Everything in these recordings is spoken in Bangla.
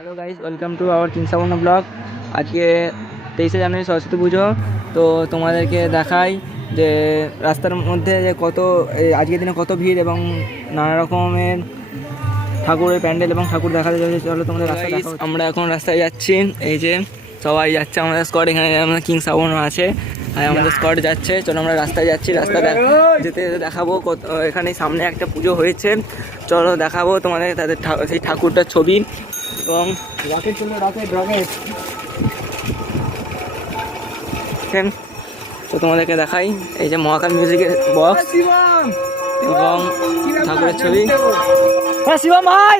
Hello guys, welcome to our কিংসাবর্ণ ব্লগ। আজকে 23শে জানুয়ারি সরস্বতী পুজো। তো তোমাদেরকে দেখাই যে রাস্তার মধ্যে যে আজকের দিনে কত ভিড় এবং নানা রকমের ঠাকুরের প্যান্ডেল এবং ঠাকুর দেখাতে যাচ্ছে। চলো তোমাদের রাস্তা দেখাও। আমরা এখন রাস্তায় যাচ্ছি, এই যে সবাই যাচ্ছে আমাদের স্কোয়াড, এখানে আমাদের কিংসাবর্ণ আছে আর আমাদের স্কোয়াড যাচ্ছে। চলো আমরা রাস্তায় যাচ্ছি, যেতে যেতে দেখাবো এখানে সামনে একটা পুজো হয়েছে। চলো দেখাবো তোমাদের তাদের সেই ঠাকুরটার ছবি এবং তো তোমাদেরকে দেখাই এই যে মহাকাল মিউজিকের বক্স এবং ঠাকুরের ছবি। শিবম ভাই,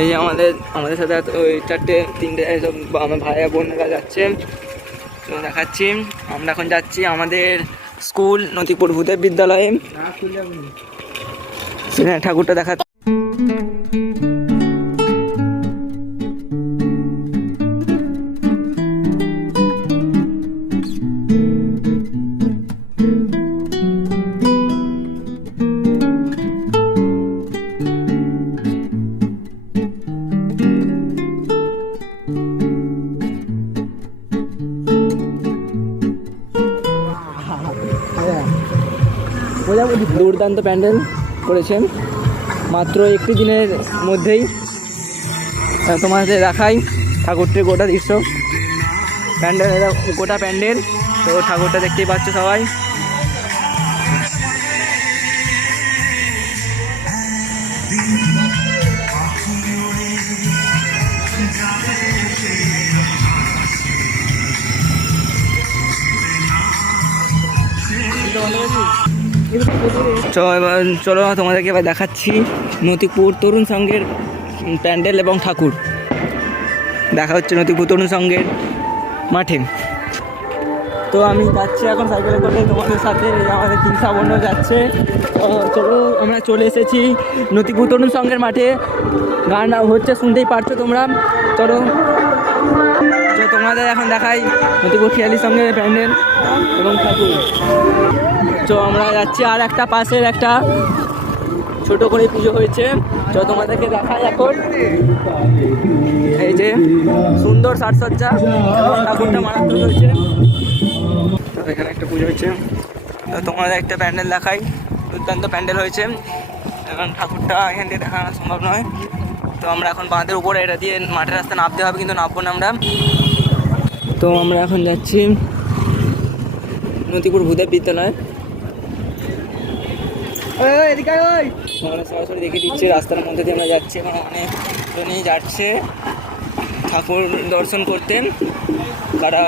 এই যে আমাদের সাথে ওই তিনটে সব আমার ভাইয়া বোনেরা যাচ্ছে। তো দেখাচ্ছি আমরা এখন যাচ্ছি আমাদের স্কুল নথিপুর ভূদেব বিদ্যালয়ে, সেখানে ঠাকুরটা দেখা। দুর্দান্ত প্যান্ডেল করেছেন মাত্র একটি দিনের মধ্যেই। তোমাদের দেখাই ঠাকুরটির গোটা দৃশ্য, প্যান্ডেল গোটা প্যান্ডেল। তো ঠাকুরটা দেখতেই পাচ্ছ সবাই। চলো তোমাদেরকে এবার দেখাচ্ছি নতিপুর তরুণ সংঘের প্যান্ডেল এবং ঠাকুর। দেখা হচ্ছে নতিপুর তরুণ সংঘের মাঠে। তো আমি যাচ্ছি এখন সাইকেলে করে তোমাদের সাথে, আমাদের কিংসাবর্ণ যাচ্ছে। চলো আমরা চলে এসেছি নতিপুর তরুণ সংঘের মাঠে, গান হচ্ছে শুনতেই পারছো তোমরা। চলো তোমাদের এখন দেখাই নতিপুর খেয়ালি সঙ্গে প্যান্ডেল এবং ঠাকুর। তো আমরা যাচ্ছি আর একটা পাশের একটা ছোট করে পুজো হয়েছে, তো তোমাদেরকে দেখাই এখন। এই যে সুন্দর সাজসজ্জা এবং ঠাকুরটা মারাত্মক হয়েছে। তো এখানে একটা পুজো হয়েছে, তো তোমাদের একটা প্যান্ডেল দেখাই, দুর্দান্ত প্যান্ডেল হয়েছে। এখন ঠাকুরটা এখান থেকে দেখানো সম্ভব নয়। তো আমরা এখন বাঁধের উপরে এটা দিয়ে মাঠের রাস্তা নামতে হবে, কিন্তু নামবো না আমরা। তো আমরা এখন যাচ্ছি নতিপুর ভূদেব বিদ্যালয়। আমরা সরাসরি দেখে দিচ্ছি রাস্তার মধ্যে দিয়ে আমরা যাচ্ছি এবং অনেক জনই যাচ্ছে ঠাকুর দর্শন করতে, তারা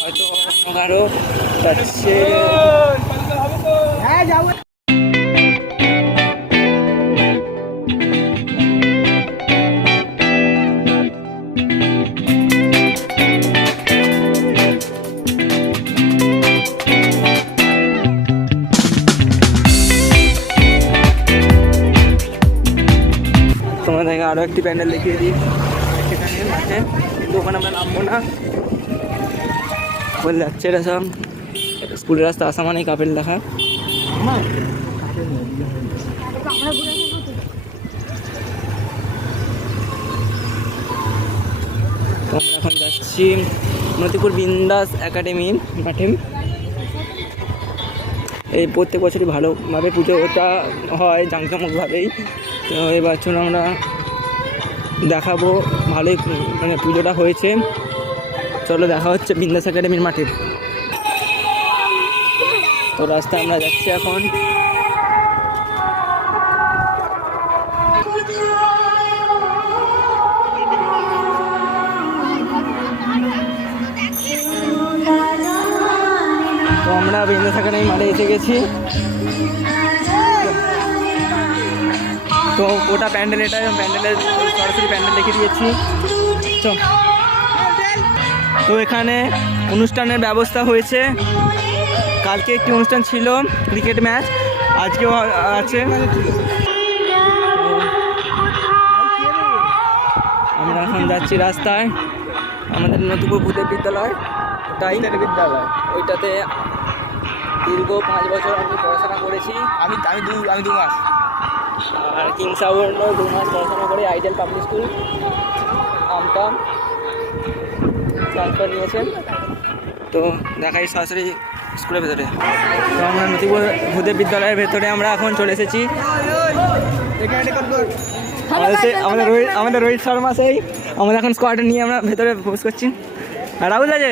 হয়তো অন্য কারো যাচ্ছে। তোমাদেরকে আরও একটি প্যান্ডেল দেখিয়ে দিই সেখানে মাঠে, কিন্তু ওখানে আমরা নামবো না বলে যাচ্ছে। এটা সব স্কুলের রাস্তা আসা মানেই কাপেল দেখা। তো আমরা এখন যাচ্ছি নতিপুর বিন্দাস একাডেমির মাঠে। এই প্রত্যেক বছরই ভালোভাবে পুজোটা হয়, জাঁকজমকভাবেই। তো এবার চলো আমরা দেখাবো ভালোই মানে পুজোটা হয়েছে। চলো দেখা হচ্ছে বিন্দাস একাডেমির মাঠে। তো রাস্তায় আমরা যাচ্ছি এখন। তো আমরা বিন্দাস একাডেমি মাঠে এসে গেছি। তো ওটা প্যান্ডেল, এটা প্যান্ডেলের সরাসরি প্যান্ডেল দেখে দিয়েছি। তো এখানে অনুষ্ঠানের ব্যবস্থা হয়েছে, কালকে একটি অনুষ্ঠান ছিল ক্রিকেট ম্যাচ, আজকেও আছে। আমরা এখন যাচ্ছি রাস্তায় আমাদের নতুপুর ভূদেব বিদ্যালয়, ওইটাতে দীর্ঘ 5 বছর আমি পড়াশোনা করেছি। আমি 2 মাস। আর কিংসাবর্ণ 2 মাস পড়াশোনা করে আইডিয়াল পাবলিক স্কুল আমটা ট্রান্সফার নিয়েছেন। তো দেখাই সরাসরি স্কুলের ভেতরে। তো আমরা নথিপুর ভূদেব বিদ্যালয়ের ভেতরে আমরা এখন চলে এসেছি। আমাদের রোহিত শর্মা সেই আমাদের এখন স্কোয়াডে নিয়ে আমরা ভেতরে প্রবেশ করছি। আর রাহুল আছে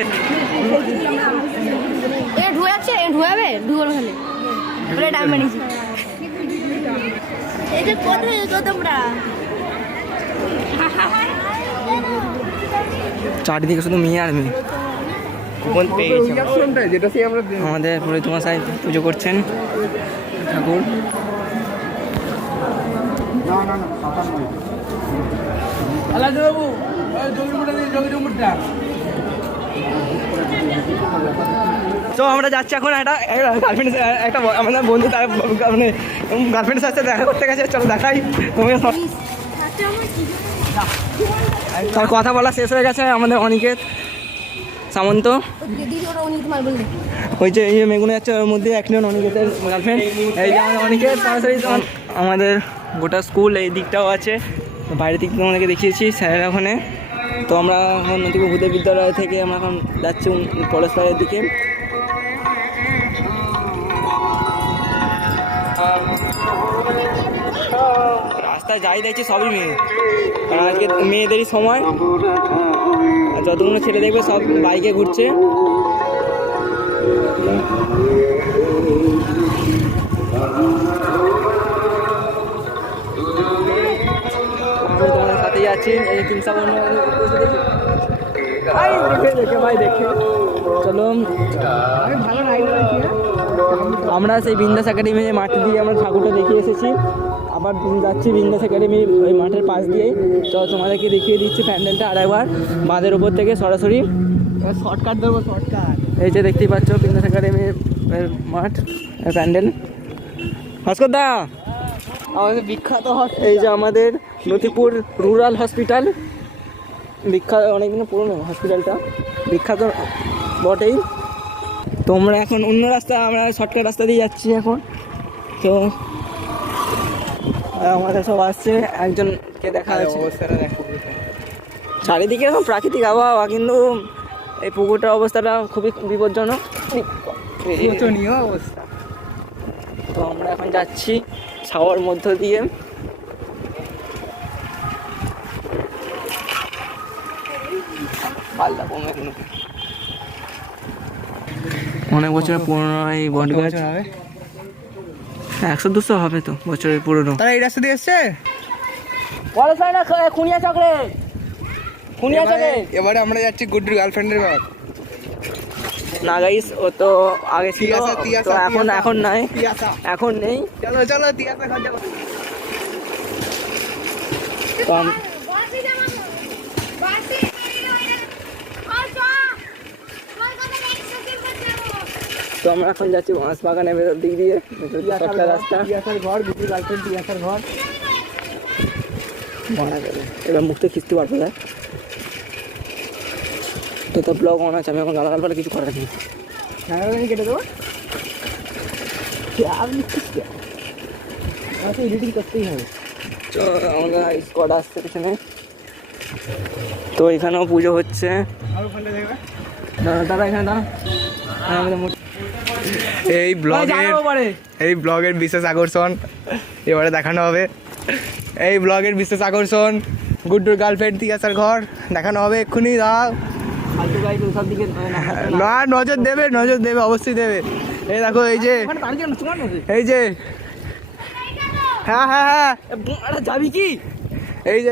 চারিদিকে শুধু মেয়ে আর মেয়ে। আমাদের পুরোহিত মশাই পুজো করছেন ঠাকুর। তো আমরা যাচ্ছি এখন একটা গার্লফ্রেন্ড একটা আমাদের বন্ধু তার মানে গার্লফ্রেন্ডের সাথে দেখা করতে গেছে। চলো দেখাই তুমি। তার কথা বলা শেষ হয়ে গেছে আমাদের অনিকেত সামন্ত। ওই যে এই মেগুনে যাচ্ছে ওর মধ্যে একজন অনিকেতের গার্লফ্রেন্ড। এই যে আমাদের অনিকেত সরাসরি আমাদের গোটা স্কুল এই দিকটাও আছে। বাইরের দিক থেকে আমাদেরকে দেখিয়েছি স্যারের ওখানে। তো আমরা এখন নথিপুর ভূদেব বিদ্যালয় থেকে আমরা এখন যাচ্ছি পরস্পরের দিকে। রাস্তায় যাই দেখছি সবই মেয়ে, কারণ আজকে মেয়েদেরই সময়। যতগুলো ছেলে দেখবে সব বাইকে ঘুরছে। তোমাদের সাথেই আছি। এই কিংসাবর্ণ ভাই দেখে চলো। আমরা সেই বিন্দাস একাডেমি মাঠ দিয়ে আমরা ঠাকুরটা দেখিয়ে এসেছি। আবার যাচ্ছি বিন্দাস একাডেমি ওই মাঠের পাশ দিয়েই। তো তোমাদেরকে দেখিয়ে দিচ্ছি প্যান্ডেলটা আরেকবার বাঁধের ওপর থেকে সরাসরি শর্টকাট দেবো। শর্টকাট এই যে দেখতেই পাচ্ছ বিন্দাস একাডেমির মাঠ প্যান্ডেল। ভাস্কর দা আমাদের বিখ্যাত এই যে আমাদের নথিপুর রুরাল হসপিটাল, বিখ্যাত অনেকদিন পুরনো হসপিটালটা, বিখ্যাত বটেই। তো আমরা এখন অন্য রাস্তা, আমরা শর্টকাট রাস্তা দিয়ে যাচ্ছি এখন। তো আমাদের সব আসছে, একজনকে দেখা যাচ্ছে। অবস্থাটা দেখো চারিদিকে এখন প্রাকৃতিক আবহাওয়া, কিন্তু এই পুকুরটার অবস্থাটা খুবই বিপজ্জনক, শোচনীয় অবস্থা। তো আমরা এখন যাচ্ছি ছাওয়ার মধ্য দিয়ে। অনেক বছরের পুরনো এই বট গাছ, 100-200 হবে তো বছরের পুরনো। তারা এই রাস্তা দিয়ে এসছে খুনিয়া চক্রে। এবারে আমরা যাচ্ছি গুড্ডুর গার্লফ্রেন্ডের ঘর। না গাইস, ও তো আগে ছিল, তো এখন নাই, এখন নেই। চলো চলো তিয়াসা ঘর যাবো। তো আমরা এখন যাচ্ছি বাঁশ বাগানের ভেতর দিক দিয়ে, একটা রাস্তা। তিয়াসার ঘর, গুড্ডুর গার্লফ্রেন্ড তিয়াসার ঘর। মারা গেল, এবার মুখতে খিস্তি পারবে না। তো তো ব্লগ অন আছে, আমি এখন গালাগাল ফেলে কিছু করার নেই, কেটে দেবো। এডিটিং করতেই হবে। তো আমাদের স্কোয়াড আসছে পিছনে। তো এখানেও পুজো হচ্ছে। দাদা এখানে দাঁড়া। এই ব্লগের বিশেষ আকর্ষণ এবারে দেখানো হবে। এই ব্লগের বিশেষ আকর্ষণ গুড্ডুর গার্লফ্রেন্ড তিয়াসার ঘর দেখানো হবে এক্ষুনি। দাঁড়াও, না নজর দেবে, নজর দেবে, অবশ্যই দেবে। এই দেখো, এই যে হ্যাঁ হ্যাঁ হ্যাঁ যাবি কি, এই যে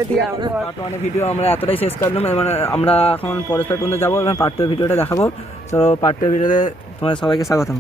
অনেক ভিডিও আমরা এতটাই শেষ করলাম। মানে আমরা এখন পরের পর্যন্ত যাবো এবং পার্ট 2 ভিডিওটা দেখাবো। তো পার্ট 2 ভিডিওতে তোমাদের সবাইকে স্বাগতম।